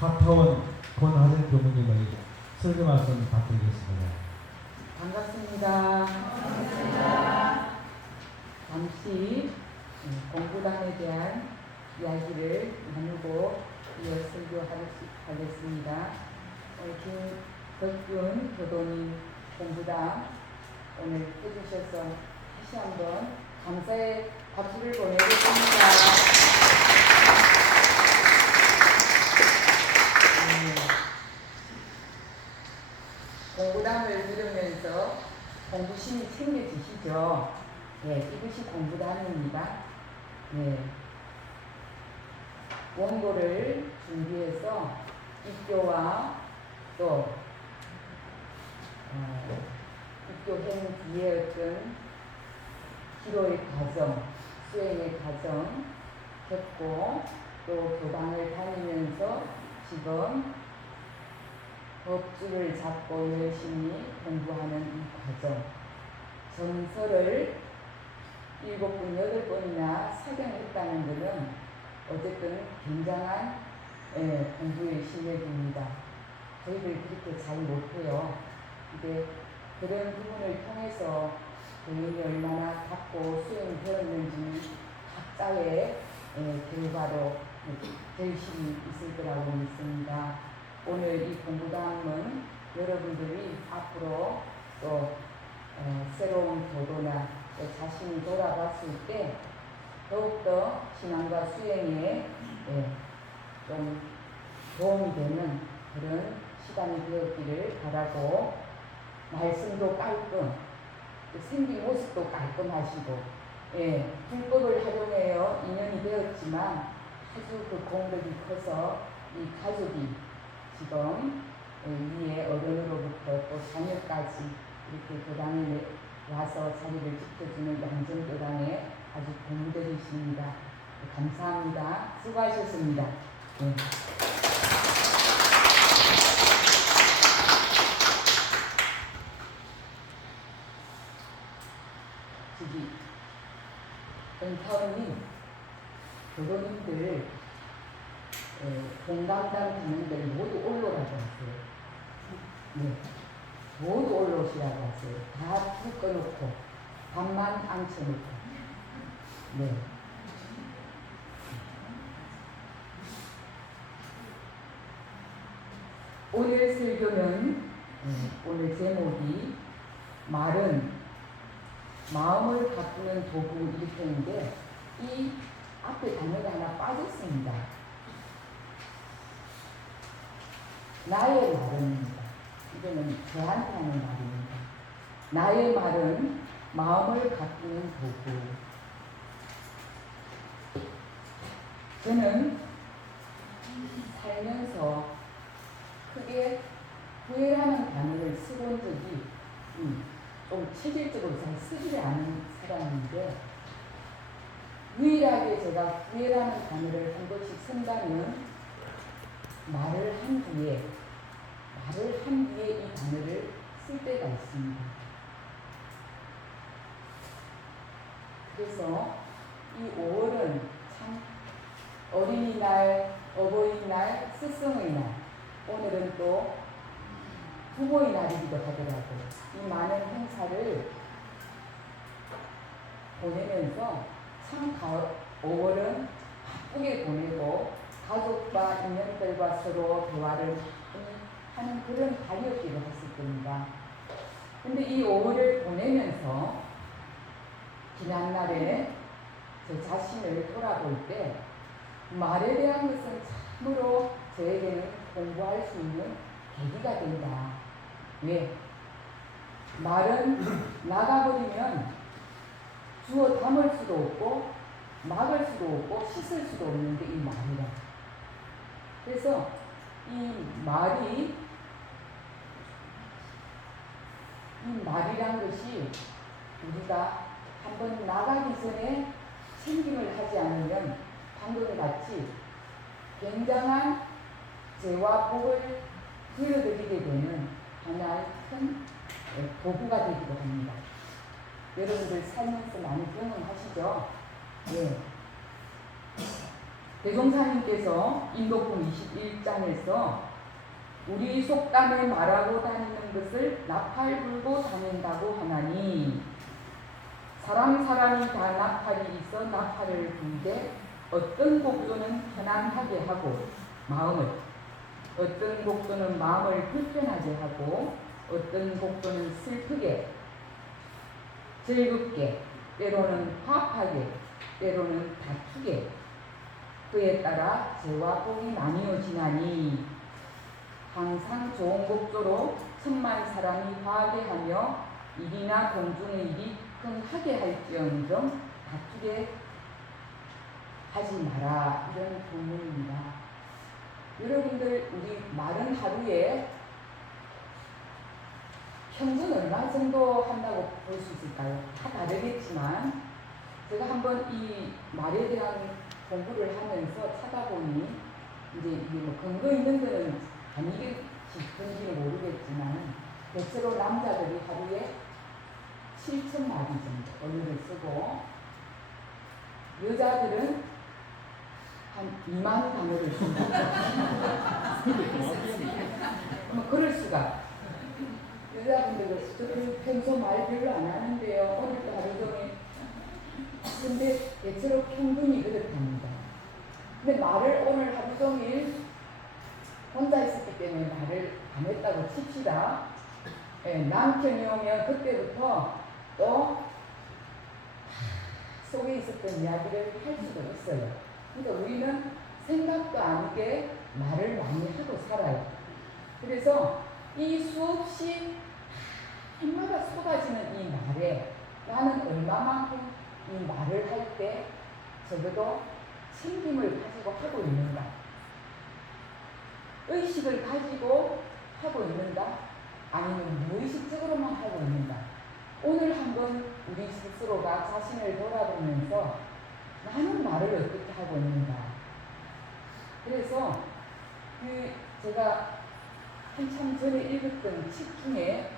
박하원 권하정 교무님의 설교 말씀 받드리겠습니다. 반갑습니다. 잠시 공부당에 대한 이야기를 나누고 이어 설교하겠습니다. 김덕균 교도님 공부당 오늘 해주셔서 다시 한번 감사의 박수를 보내겠습니다. 공부당을 들으면서 공부심이 챙겨지시죠? 네, 이것이 공부당입니다. 네. 원고를 준비해서 입교와 또 입교행 뒤에 어떤 기도의 과정, 수행의 과정 했고 또 교당을 다니면서 지금 법주를 잡고 열심히 공부하는 이 과정, 전설을 7번, 8번이나 사경했다는 것은 어쨌든 굉장한 공부의 실력입니다. 저희들 그렇게 잘 못해요. 근데 그런 부분을 통해서 교인이 얼마나 갖고 수행되었는지 각자의 결과로 결실이 있을 거라고 믿습니다. 오늘 이 공부당은 여러분들이 앞으로 또 새로운 도도나 자신이 돌아봤을 때 더욱더 신앙과 수행에 좀 도움이 되는 그런 시간이 되었기를 바라고, 말씀도 깔끔, 생긴 모습도 깔끔하시고, 불법을 활용해요. 2년이 되었지만 아주 그 공덕이 커서 이 가족이 지금 위에 어른으로부터 또 자녀까지 이렇게 교당에 와서 자리를 지켜주는 양정교당에 아주 공들이십니다. 감사합니다. 수고하셨습니다. 네. 저기 은타원님, 교도님들 공감당 가는데 모두 올라가고 하세요. 네. 모두 올라오시라고 하세요. 다 불 꺼놓고 밥만 앉혀놓고. 네. 오늘 설교는 오늘 제목이 말은 마음을 바꾸는 도구 이렇게 했는데 이 앞에 단어가 하나 빠졌습니다. 나의 말은입니다. 이거는 저한테 하는 말입니다. 나의 말은 마음을 바꾸는 도구. 저는 살면서 크게 후회라는 단어를 쓰본 적이 좀 체질적으로 잘 쓰지 않은 사람인데, 유일하게 제가 후회라는 단어를 한 번씩 쓴다면 말을 한 뒤에 이 단어를 쓸 때가 있습니다. 그래서 이 5월은 참 어린이날, 어버이날, 스승의 날, 오늘은 또 부모의 날이기도 하더라고요. 이 많은 행사를 보내면서 참 5월은 바쁘게 보내고 가족과 인연들과 서로 대화를 하는 그런 달이었기도 했을 겁니다. 근데 이 5월을 보내면서 지난날에 제 자신을 돌아볼 때 말에 대한 것은 참으로 저에게는 공부할 수 있는 계기가 된다. 왜? 말은 나가버리면 주워 담을 수도 없고 막을 수도 없고 씻을 수도 없는 게 이 말이다. 그래서 이 말이란 것이 우리가 한번 나가기 전에 챙김을 하지 않으면 방금 같이 굉장한 죄와 복을 들여드리게 되는 하나의 큰 도구가 되기도 합니다. 여러분들 살면서 많이 경험하시죠? 예. 대종사님께서 인도품 21장에서 우리 속담에 말하고 다니는 것을 나팔 불고 다닌다고 하나니 사람이 다 나팔이 있어 나팔을 불되 어떤 곡조는 편안하게 하고 마음을, 어떤 곡조는 마음을 불편하게 하고 어떤 곡조는 슬프게 즐겁게 때로는 화합하게 때로는 다투게 그에 따라 죄와 복이 나뉘어지나니 항상 좋은 곡조로 천만 사람이 화하게 하며 일이나 공중의 일이 흥하게 할지언정 다투게 하지 마라. 이런 본문입니다. 여러분들 우리 마른 하루에 평균 얼마 정도 한다고 볼 수 있을까요? 다 다르겠지만 제가 한번 이 말에 대한 공부를 하면서 찾아보니 이제 이게 뭐 근거 있는 데는 아니겠지는 모르겠지만 대체로 남자들이 하루에 7,000마디 정도 언어를 쓰고 여자들은 한 2만 단어를 쓴다. 그럴 수가. 여자분들은 저는 평소 말 별로 안 하는데요. 오늘도 하루 종일. 근데 대체로 평균이 그렇답니다. 근데 말을 오늘 하루 종일 혼자 있었기 때문에 말을 안 했다고 칩시다. 예, 남편이 오면 그때부터 또 속에 있었던 이야기를 할 수도 있어요. 그러니까 우리는 생각도 아니게 말을 많이 하고 살아요. 그래서 이 수없이 해마다 쏟아지는 이 말에 나는 얼마만큼 이 말을 할 때 적어도 챙김을 가지고 하고 있는가? 의식을 가지고 하고 있는가? 아니면 무의식적으로만 하고 있는가? 오늘 한번 우리 스스로가 자신을 돌아보면서 나는 말을 어떻게 하고 있는가? 그래서 제가 한참 전에 읽었던 책 중에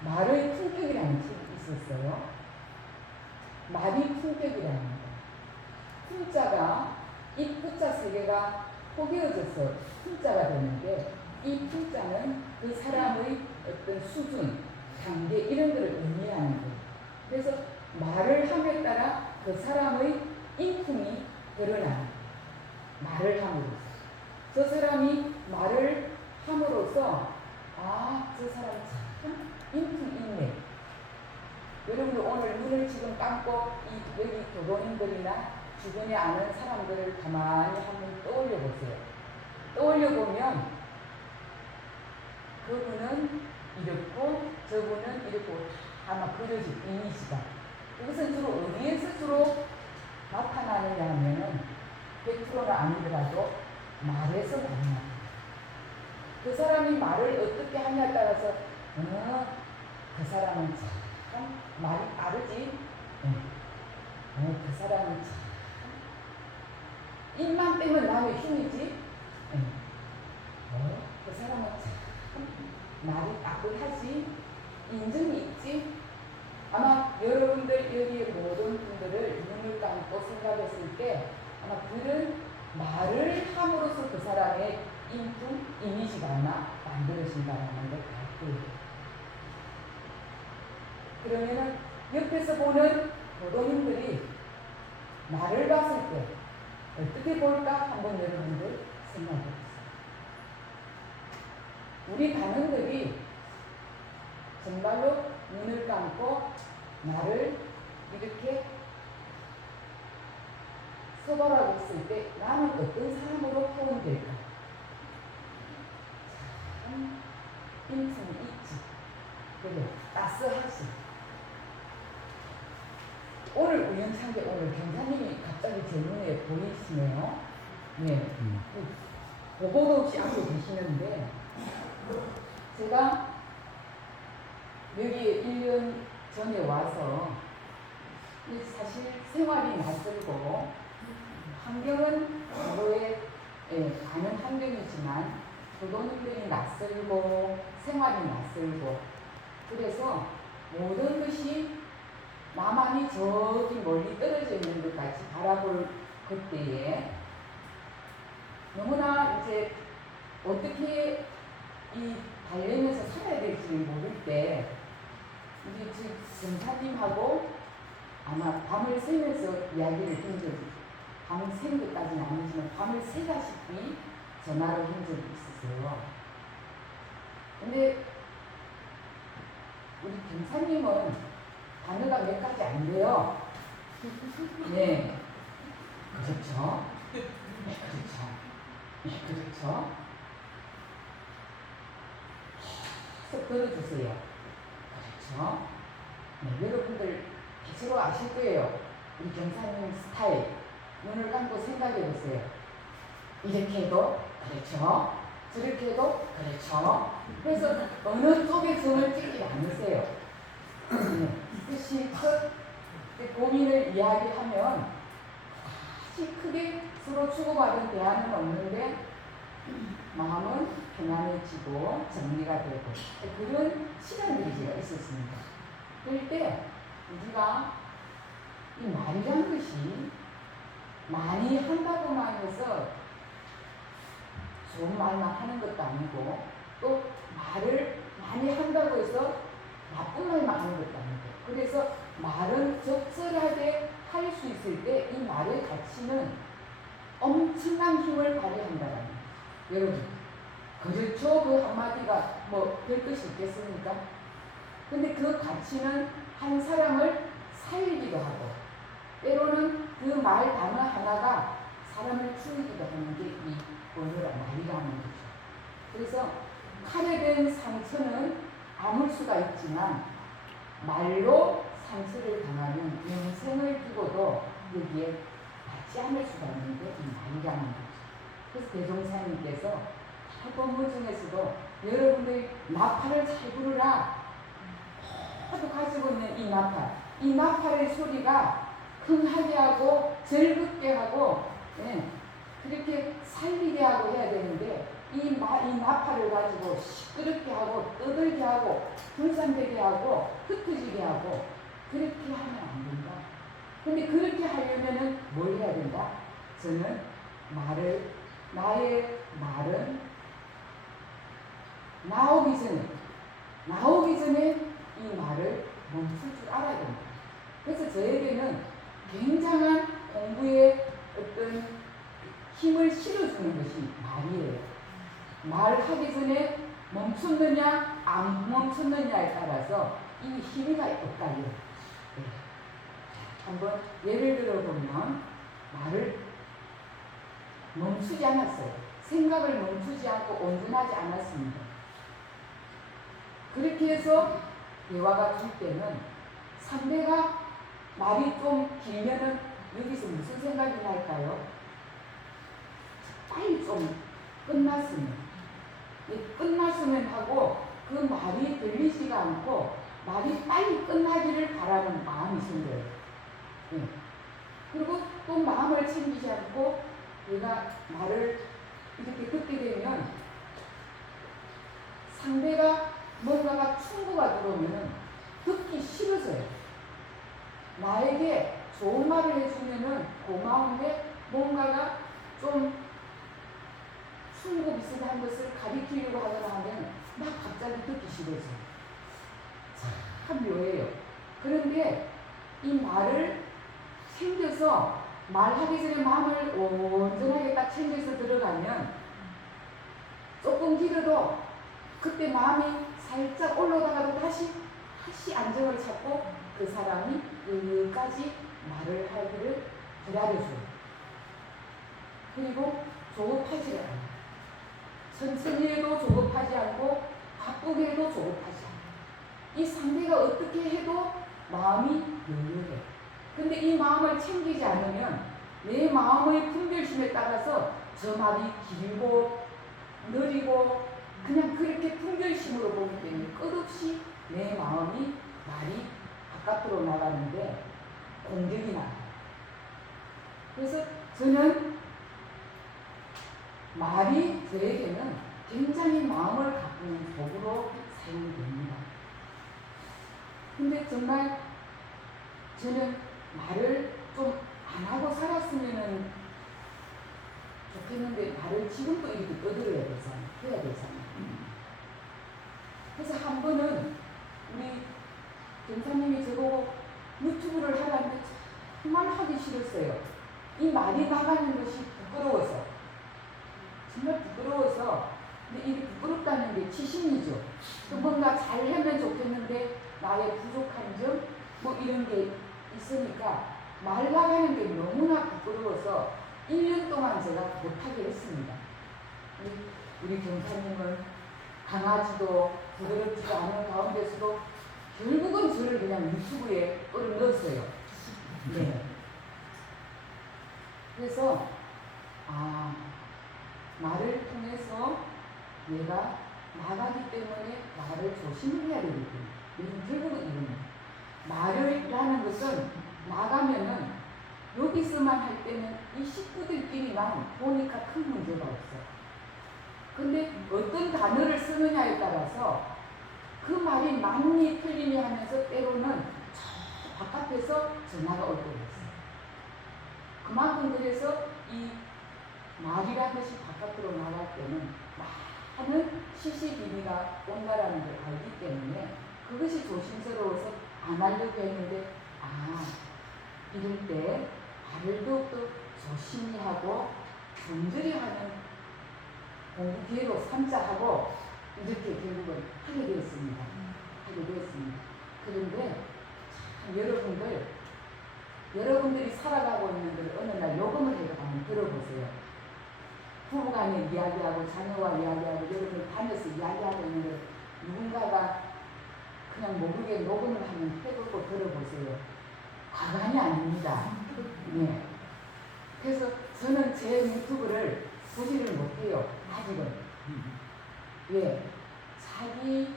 말의 품격이라는 책이 있었어요. 말이 품격이라는 거. 품자가 이 품자 세 개가 포개어져서 품자가 되는데 이 품자는 그 사람의 어떤 수준, 단계 이런 것을 의미하는 거예요. 그래서 말을 함에 따라 그 사람의 인품이 드러나는 거예요. 말을 함으로써. 저 사람이 말을 함으로써 아, 저 사람 참 인품 있네. 여러분들 오늘 눈을 지금 감고 여기 교도님들이나 주변에 아는 사람들을 가만히 한번 떠올려 보세요. 떠올려 보면 그분은 이렇고 저분은 이렇고 아마 그려질 이미지가 이것은 주로 어디에서 주로 나타나느냐 하면은 100%는 아니더라도 말에서 많이 나타나요. 그 사람이 말을 어떻게 하냐에 따라서 그 사람은 참 말이 빠르지. 그 사람은 참 입만 떼면 남의 힘이지. 그 사람은 참 말이 따뜻하지. 인정이 있지. 아마 여러분들 여기 모든 분들을 눈을 감고 생각했을 때 아마 그런 말을 함으로써 그 사람의 인품, 이미지가 아마 만들어진다는 걸 알 거예요. 그러면은 옆에서 보는 교도님들이 나를 봤을 때 어떻게 볼까 한번 여러분들 생각해 보세요. 우리 단원들이 정말로 눈을 감고 나를 이렇게 서바라고 있을 때 나는 어떤 사람으로 표현될까? 참 인품이 있지. 그래, 따스하지. 오늘 우연찮게 오늘 경사님이 갑자기 제 눈에 보이시네요. 네. 보고도 없이 알고 계시는데 제가 여기 1년 전에 와서 사실 생활이 낯설고 환경은 바로에 아는 환경이지만 교도님들이 낯설고 생활이 낯설고 그래서 모든 것이 나만이 저기 멀리 떨어져 있는 것 같이 바라볼 그때에 너무나 이제 어떻게 이 달래면서 살아야 될지 모를 때 이제 지금 검사님하고 아마 밤을 새면서 이야기를 한 적이, 밤을 새는 것까지는 아니지만 밤을 새다시피 전화를 한 적이 있으세요. 근데 우리 검사님은 단어가 몇 가지 안 돼요. 네. 그렇죠. 네, 그렇죠. 네, 그렇죠. 계속 들어주세요. 그렇죠. 네, 여러분들 계속 아실 거예요. 우리 경사님 스타일. 눈을 감고 생각해 보세요. 이렇게 해도 그렇죠. 저렇게 해도 그렇죠. 그래서 어느 쪽에 점을 찍지 않으세요. 그 실컷 고민을 이야기하면 사실 크게 서로 주고받은 대화는 없는데 마음은 편안해지고 정리가 되고 그런 시간들이 제가 있었습니다. 그럴 때 우리가 이 말이라는 것이 많이 한다고만 해서 좋은 말만 하는 것도 아니고 또 말을 많이 한다고 해서 나쁜 말만 하는 것도 아니고 그래서 말은 적절하게 할 수 있을 때 이 말의 가치는 엄청난 힘을 발휘한다는 거예요. 여러분 그렇죠? 그 한마디가 뭐 별것이 있겠습니까? 근데 그 가치는 한 사람을 살리기도 하고 때로는 그 말 단어 하나가 사람을 죽이기도 하는 게 이 언어라 말이라는 거죠. 그래서 칼에 된 상처는 아물 수가 있지만 말로 상처를 당하면 영생을 두고도 여기에 닿지 않을 수가 있는 게 이 말이라는 거죠. 그래서 대종사님께서 법문 중에서도 여러분들 나팔을 잘 부르라 모두 가지고 있는 이 나팔의 소리가 흥하게 하고 즐겁게 하고 그렇게 살리게 하고 해야 되는데 이 나팔을 가지고 시끄럽게 하고 떠들게 하고 불산되게 하고 흩어지게 하고 그렇게 하면 안 된다. 근데 그렇게 하려면은 뭘 해야 된다? 저는 나의 말은 나오기 전에 이 말을 멈출 줄 알아야 된다. 그래서 저에게는 굉장한 공부에 어떤 힘을 실어주는 것이 말이에요. 말하기 전에 멈췄느냐 안 멈췄느냐에 따라서 이 힘이 엇갈려요. 네. 한번 예를 들어보면 말을 멈추지 않았어요. 생각을 멈추지 않고 온전하지 않았습니다. 그렇게 해서 대화가 될 때는 상대가 말이 좀 길면은 여기서 무슨 생각이 날까요? 빨리 좀 끝났으면 하고 그 말이 들리지가 않고 말이 빨리 끝나기를 바라는 마음이 생겨요. 네. 그리고 또 마음을 챙기지 않고 내가 말을 이렇게 듣게 되면 상대가 뭔가가 충고가 들어오면 듣기 싫어져요. 나에게 좋은 말을 해주면은 고마운데 뭔가가 좀 충고 비슷한 것을 가리키려고 하거나 하면 막 갑자기 듣기 싫어져요. 참 묘해요. 그런데 이 말을 챙겨서 말하기 전에 마음을 온전하게 딱 챙겨서 들어가면 조금 길어도 그때 마음이 살짝 올라오다가도 다시 안정을 찾고 그 사람이 끝까지 말을 하기를 기다려줘요. 그리고 조급하지 않아요. 천천히 해도 조급하지 않고 바쁘게 해도 조급하지 않아요. 이 상대가 어떻게 해도 마음이 여유해요. 근데 이 마음을 챙기지 않으면 내 마음의 분별심에 따라서 저 말이 길고 느리고 그냥 그렇게 분별심으로 보기 때문에 끝없이 내 마음이 말이 바깥으로 나가는데 공격이 나요. 그래서 저는 말이 저에게는 굉장히 마음을 바꾸는 도구로 사용이 됩니다. 근데 정말 저는 말을 좀 안 하고 살았으면 좋겠는데 말을 지금도 이렇게 떠들어야 되잖아. 해야 되잖아. 그래서 한 번은 우리 경사님이 저보고 유튜브를 하라는데 정말 하기 싫었어요. 이 말이 나가는 것이 부끄러워서. 정말 부끄러워서. 근데 이게 부끄럽다는 게 치심이죠. 또 뭔가 잘하면 좋겠는데 나의 부족한 점 뭐 이런 게 있으니까 말 나가는 게 너무나 부끄러워서 1년 동안 제가 못하게 했습니다. 우리 경사님은 강아지도 부드럽지도 않은 가운데서도 결국은 저를 그냥 유튜브에 끌어넣었어요. 네. 그래서 말을 통해서 내가 나가기 때문에 말을 조심해야 되거든요. 결국은 이겁니다. 말을라는 것은 나가면은 여기서만 할 때는 이 식구들끼리만 보니까 큰 문제가 없어. 근데 어떤 단어를 쓰느냐에 따라서 그 말이 맞니 틀리니 하면서 때로는 저 바깥에서 전화가 올 때가 있어요. 그만큼 그래서 이 말이라는 것이 바깥으로 나갈 때는 많은 시시비비가 온다라는 걸 알기 때문에 그것이 조심스러워서 안 하려고 했는데 이럴 때 말을 더욱더 조심히 하고 정절히 하는 공부 기회로 삼자 하고 이렇게 결국은 하게 되었습니다. 그런데 참 여러분들이 살아가고 있는 걸 어느 날 녹음을 해서 한번 들어보세요. 부부간에 이야기하고 자녀와 이야기하고 여러분 다녀서 이야기하고 있는 걸 누군가가 그냥 모르게 녹음을 하면 해보고 들어보세요. 과간이 아닙니다. 네. 그래서 저는 제 유튜브를 보지를 못해요. 아직은. 왜? 자기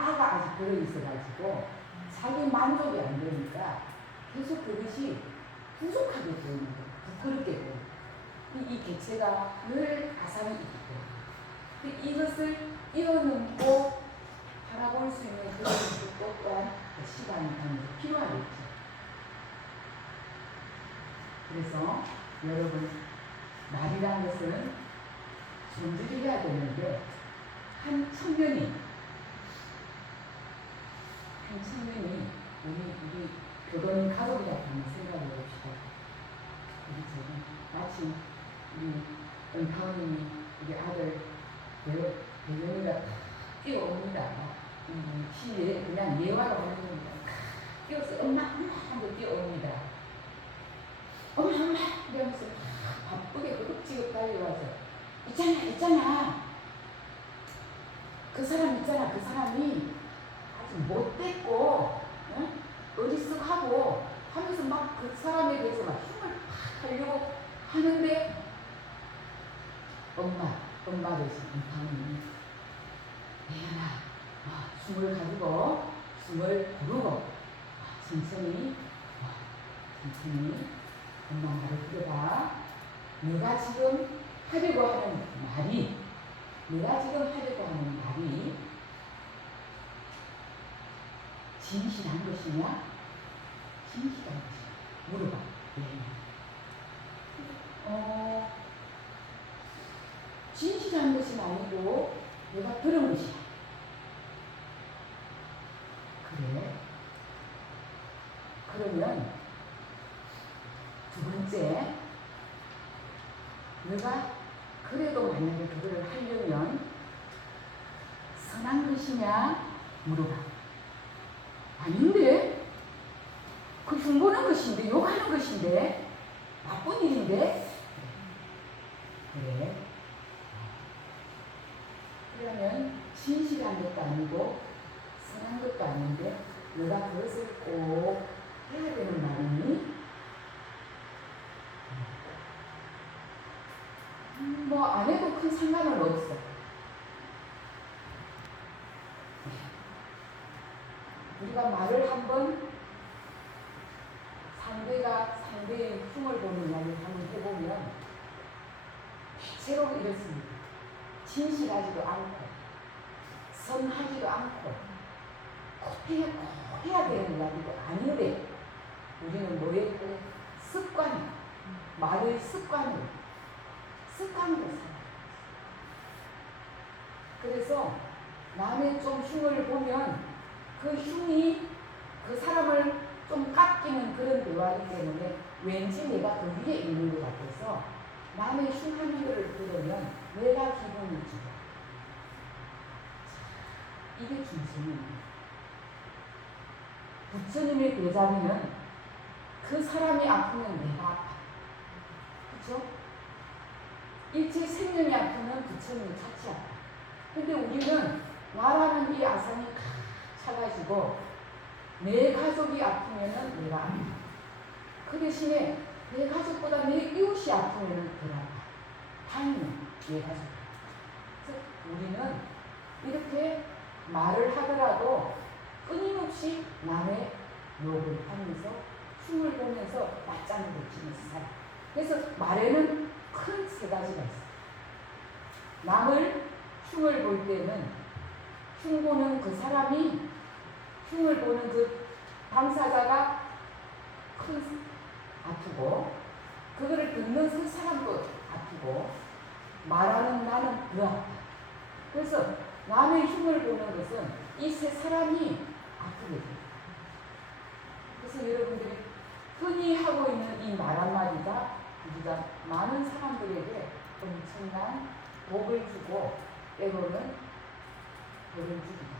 아가 아직 들어있어가지고 자기 만족이 안 되니까 계속 그것이 부족하게 보이는 거예요. 부끄럽게 보여요. 이 개체가 늘 가상이 있기 때문에 이것을 뛰어넘고 바라볼 수 있는 그런 것도 또한 시간이 필요하겠죠. 그래서 여러분 말이라는 것은 존중을 해야 되는데 한 청년이 우리 교도님 가족이라고 한번 생각해 봅시다. 마침 우리 은타원님이 우리 아들 배경이가 뛰어옵니다. 시에 그냥 예화로 하는 겁니다. 뛰어서 엄마 하고 뛰어옵니다. 엄마 이러면서 바쁘게 그급지급 달려와서 있잖아 그 사람이 아주 못됐고 어리숙하고 하면서 막 그 사람에 대해서 막 힘을 팍 하려고 하는데 엄마 대신 당연히 얘야 숨을 가지고 숨을 고르고 천천히 엄마 말을 들어봐. 내가 지금 하려고 하는 말이 진실한 것이냐? 진실한 것이냐? 물어봐. 진실한 것이 아니고 내가 들은 것이야. 그래? 그러면 두 번째, 내가 그래도 만약에 그거를 하려면 선한 것이냐 물어봐. 아닌데? 그 흉보는 것인데, 욕하는 것인데, 나쁜 일인데? 그래. 그러면 진실한 것도 아니고 선한 것도 아닌데 내가 그것을 꼭 해야 되는 말이니? 뭐 안 해도 큰 상관은 없어. 우리가 말을 한번 상대의 흉을 보는 이야기를 한번 해보면 대체로 이렇습니다. 진실하지도 않고 선하지도 않고 꼭 해야 되는 이야기도 아닌데 우리는 뭐에 습관, 말의 습관을 습관으로 살아요. 그래서 남의 좀 흉을 보면 그 흉이 그 사람을 좀 깎이는 그런 대화이기 때문에 왠지 내가 그 위에 있는 것 같아서 남의 흉하는 것을 들으면 내가 기분이 좋아. 이게 중심입니다. 부처님의 대자리는 그 사람이 아프면 내가 아파. 그렇죠? 일체 생명이 아프면 부처님이 같이 아파. 근데 우리는 나라는 이 아상이 칵 차가지고 내 가족이 아프면은 내가 아파. 그 대신에 내 가족보다 내 이웃이 아프면은 덜 아파. 다행히 내 가족. 그래서 우리는 이렇게 말을 하더라도 끊임없이 남의 욕을 하면서 흉을 보면서 맞장을 치면서 살아. 그래서 말에는 큰 세 가지가 있어요. 남을 흉을 볼 때는 흉 보는 그 사람이 흉을 보는 그 당사자가 큰 아프고 그거를 듣는 그 사람도 아프고 말하는 나는 더 아파. 그래서 남의 흉을 보는 것은 이 세 사람이 아프게 돼요. 그래서 여러분들이 흔히 하고 있는 이 말 한마디가 우리가 많은 사람들에게 엄청난 복을 주고 때로는 벌을 줍니다.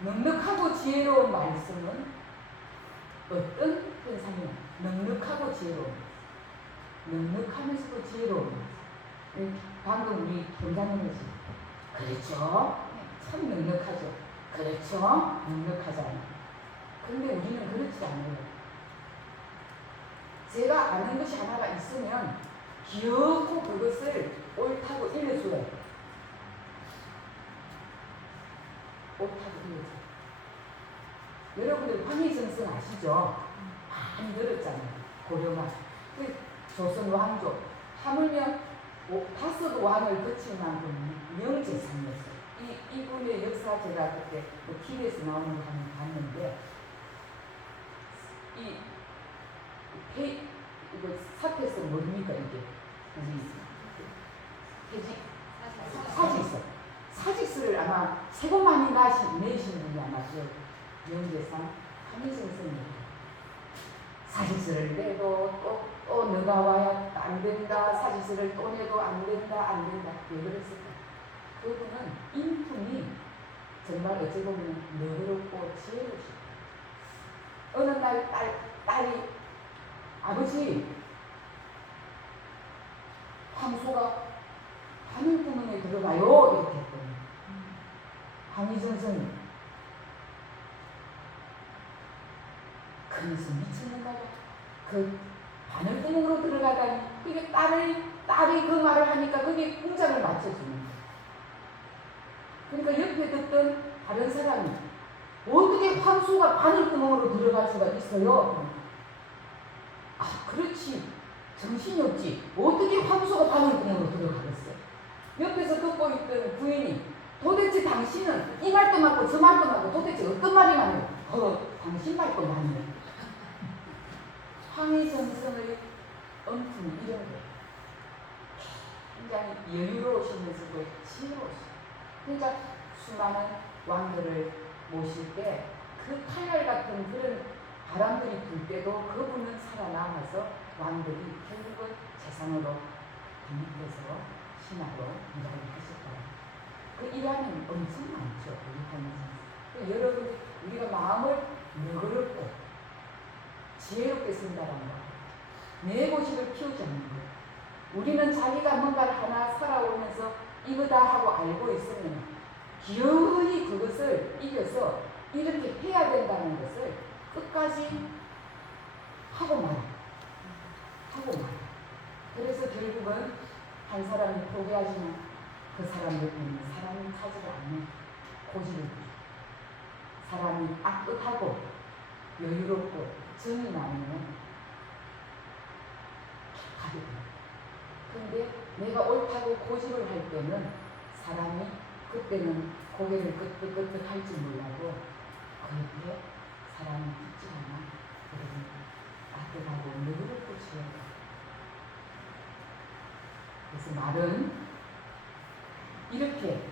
넉넉하고 지혜로운 말씀은 어떤 현상이냐? 넉넉하고 지혜로운 넉넉하면서도 지혜로운 말씀. 방금 우리 경장님이시 그렇죠? 참 넉넉하죠. 그렇죠? 넉넉하잖아요. 그런데 우리는 그렇지 않아요. 제가 아는 것이 하나가 있으면 기어코 그것을 옳다고 일러줘야 돼요. 옳다고 일러줘요. 여러분들 황희정선 아시죠? 많이 들었잖아요. 고려말. 그 조선 왕조. 하물며 5 왕을 거친 만큼 명재상이었어요. 이분의 역사 제가 그때 TV에서 나오는 거 한번 봤는데 이거 사태서 뭡니까 이게? 사직서. 사직서를 아마 3권만이 내신 분이 아마 명재상 한희정선이에요. 사직서를 내도 또 너가 와야 안 된다. 사직서를 또 내도 안 된다. 왜 그랬을까? 그분은 인품이 정말 어찌 보면 너그럽고 지혜로우시다. 어느 날 딸이 아버지 황소가 바늘구멍에 들어가요 이렇게 했더니 황희정선이 그래서 미쳤는가 봐. 그 바늘구멍으로 들어가다니 그게 딸이 그 말을 하니까 그게 공장을 맞춰주는 거야. 그러니까 옆에 듣던 다른 사람이 어떻게 황소가 바늘구멍으로 들어갈 수가 있어요? 아 그렇지 정신이 없지 어떻게 황소가 바늘구멍으로 들어가겠어요? 옆에서 듣고 있던 부인이 도대체 당신은 이 말도 맞고 저 말도 맞고 도대체 어떤 말이 맞냐? 당신 말도 맞네. 황희정선의 엄품이 이런 거예요. 굉장히 여유로우시면서도 지혜로우시고 그러니까 수많은 왕들을 모실 때 그 칼날 같은 그런 바람들이 불 때도 그분은 살아남아서 왕들이 결국은 재상으로 독립해서 신하로 일하게 하셨다. 그 일하는 엄청 많죠. 우리 여러분 우리가 마음을 너그럽고 지혜롭게 쓴다는 거. 내 고집을 피우지 않는 거. 우리는 자기가 뭔가를 하나 살아오면서 이거다 하고 알고 있으면 기어이 그것을 이겨서 이렇게 해야 된다는 것을 끝까지 하고 말아. 그래서 결국은 한 사람이 포기하지만 그 사람 옆에 있는 사람이 가지를 않는 고집을 부려. 사람이 악뜻하고 여유롭고 정이 많으면 격하게 돼요. 그런데 내가 옳다고 고집을 할 때는 사람이 그때는 고개를 끄덕끄덕 할지 몰라도 그 옆에 사람이 듣지 않아. 그러면 따뜻하고 너그럽고 지혜롭고 그래서 말은 이렇게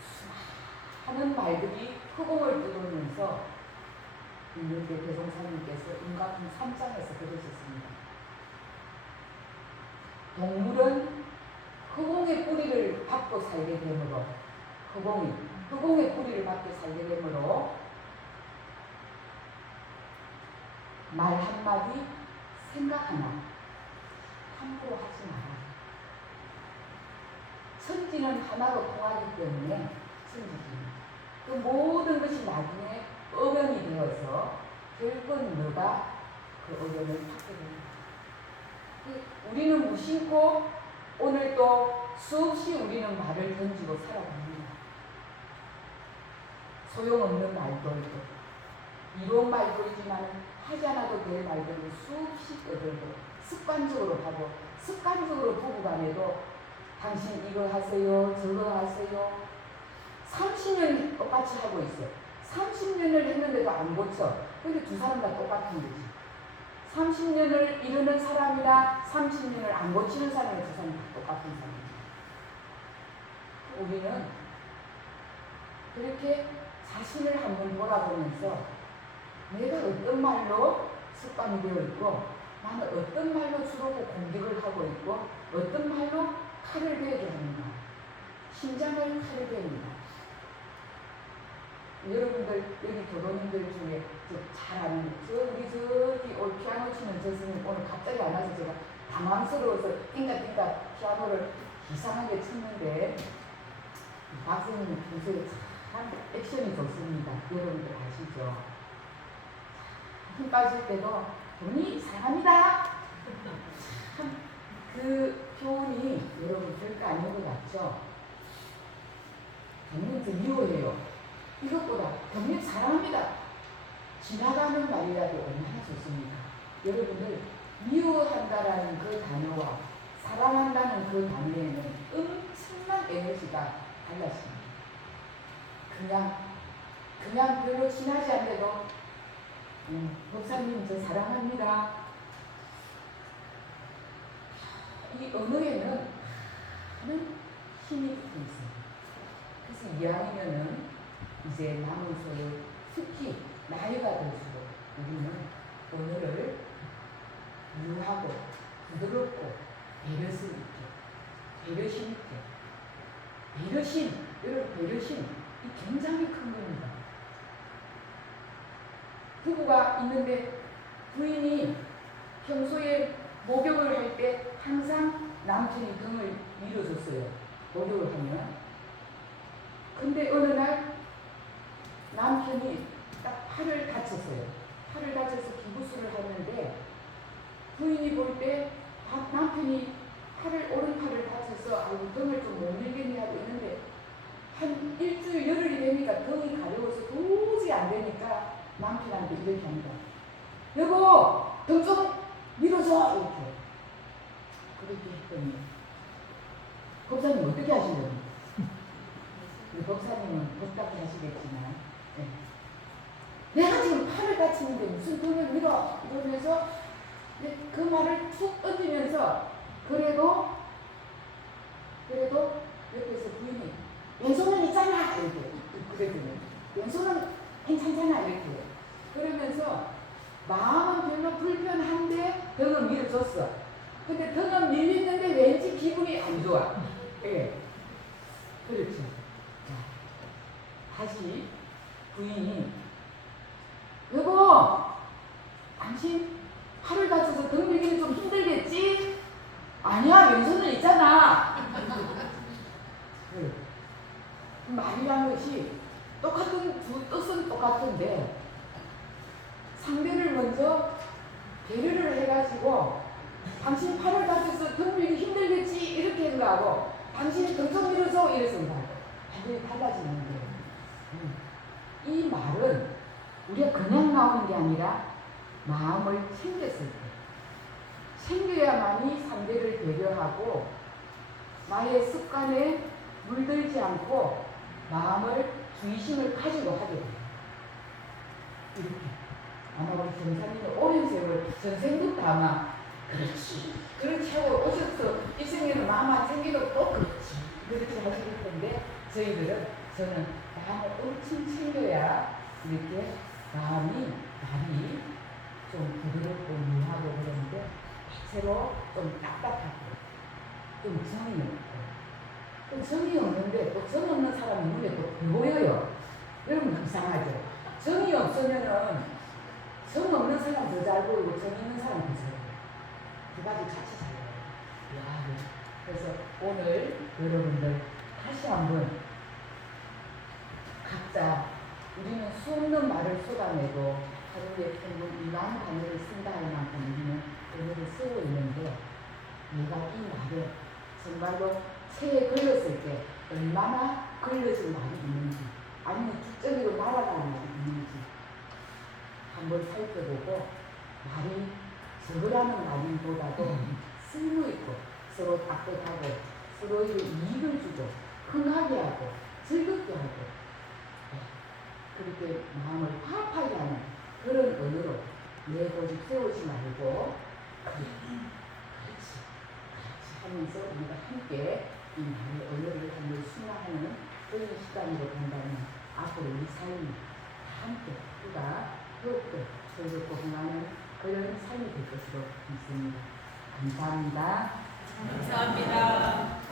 수많은 말들이 허공을 뚫으면서 있는데 대종사님께서 인간품 3장에서 그러셨습니다. 동물은 허공의 뿌리를 받고 살게 되므로 허공의 뿌리를 받고 살게 되므로 말 한마디 생각 하나 함부로 하지 마라. 천지는 하나로 통하기 때문에 그 모든 것이 나중에 어변이 되어서 결국은 너가 그 어변을 받게 됩니다. 우리는 무심코 오늘 또 수없이 우리는 말을 던지고 살아갑니다. 소용없는 말도 있고 이로운 말도 있지만 하지 않아도 될 말들을 수없이 떠들고 습관적으로 하고 습관적으로 부부간에도 당신 이거 하세요 저거 하세요 30년 똑같이 하고 있어요. 30년을 했는데도 안 고쳐. 근데 두 사람 다 똑같은 거지. 30년을 이루는 사람이나 30년을 안 고치는 사람이 두 사람 다 똑같은 사람이에요. 우리는 그렇게 자신을 한번 돌아보면서 내가 어떤 말로 습관이 되어 있고 나는 어떤 말로 주로 공격을 하고 있고 어떤 말로 칼을 베게 하는가. 심장을 칼을 베는가. 여러분들 여기 교도님들 중에 잘 아는 우리 저기 올 피아노 치는 저 스님 오늘 갑자기 안 와서 제가 당황스러워서 띵가띵가 피아노를 이상하게 쳤는데 박사님 평소에 참 액션이 좋습니다. 여러분들 아시죠? 힘 빠질 때도 돈이 사랑합니다. 참 그 표현이 여러분 별거 아닌 것 같죠? 저는 좀 미워해요. 이것보다 경력 사랑합니다. 지나가는 말이라도 얼마나 좋습니다. 여러분들 미워한다라는 그 단어와 사랑한다는 그 단어에는 엄청난 에너지가 달랐습니다. 그냥 별로 친하지 않는데도 목사님 저 사랑합니다. 이 언어에는 많은 힘이 붙어 있습니다. 그래서 이왕이면은 이제 남은 소유 특히 나이가 들수록 우리는 언어를 유하고 부드럽고 배려심 있게 배려심 있게 여러분 배려심 이 굉장히 큰 겁니다. 부부가 있는데 부인이 평소에 목욕을 할 때 항상 남편이 등을 밀어줬어요. 목욕을 하면. 근데 어느 날 남편이 딱 팔을 다쳤어요. 팔을 다쳐서 기부술을 하는데 부인이 볼 때 남편이 오른팔을 다쳐서 아이고 등을 좀 못 밀겠네 하고 있는데 한 일주일 열흘이 되니까 등이 가려워서 도저히 안 되니까 남편한테 이렇게 합니다. 여보 등 좀 밀어줘 이렇게. 그렇게 했더니 법사님 어떻게 하시려고? 우리 법사님은 법답게 하시겠지만 네. 내가 지금 팔을 다치는데 무슨 등을 밀어 이러면서 그 말을 툭 던지면서 그래도 옆에서 부인이 왼손은 있잖아 이렇게 그랬더니 왼손은 괜찮잖아 이렇게 그러면서 마음은 별로 불편한데 등은 밀어줬어. 근데 등은 밀리는데 왠지 기분이 안 좋아. 예. 그렇죠. 자, 다시 부인이 여보 당신 팔을 다쳐서 등 밀기는 좀 힘들겠지? 아니야 왼손은 있잖아. 말이란 것이 똑같은 뜻은 똑같은데 상대를 먼저 배려를 해가지고 당신 팔을 다쳐서 등 밀기 힘들겠지 이렇게 한 거하고 당신이 등 좀 밀어줘 이래서 완전히 달라지는 거예요. 이 말은 우리가 그냥 나오는 게 아니라 마음을 챙겼을 때 챙겨야만이 상대를 배려하고 나의 습관에 물들지 않고 마음을 주의심을 가지고 하게 됩니다. 이렇게 아마 우리 전사님이 오랜 세월 전생부터 아마 그렇지. 그렇게 하고 오셔서 이 생에는 마음 안 챙기도 또 그렇지. 그렇게 하실 텐데 저는 마음을 엄청 챙겨야 이렇게 말이 좀 부드럽고 미하고 그런데 새로 좀 딱딱하고 좀 정이 없고 또 정이 없는데 또 정 없는 사람이 눈에 또 보여요. 여러분 이상하죠? 정이 없으면은 정 없는 사람 더 잘 보이고 정 있는 사람 더 잘 보여요. 두 가지 같이 잘 보여요. 야, 네. 그래서 오늘 여러분들 다시 한번 각자 우리는 수없는 말을 쏟아내고 하루에 평균 2만 단어를 쓴다 할 만큼 우리는 언어를 쓰고 있는데 내가 이 말을 정말로 새에 걸렸을 때 얼마나 걸려질 말이 있는지 아니면 주적으로 날아가는 말이 있는지 한번 살펴보고 말이 적으라는 말보다도 쓸모있고 서로 따뜻하고 서로에게 이익을 주고 흥하게 하고 즐겁게 하고 그렇게 마음을 화합하게 하는 그런 언어로 내 고집 세우지 말고 그렇지 하면서 우리가 함께 이 말의 언어를 한번 순화하는 그런 시간으로 간다면 앞으로 우리 삶이 다 함께 우리가 더욱더 즐겁고 흥하는 그런 삶이 될 것으로 믿습니다. 감사합니다. 감사합니다.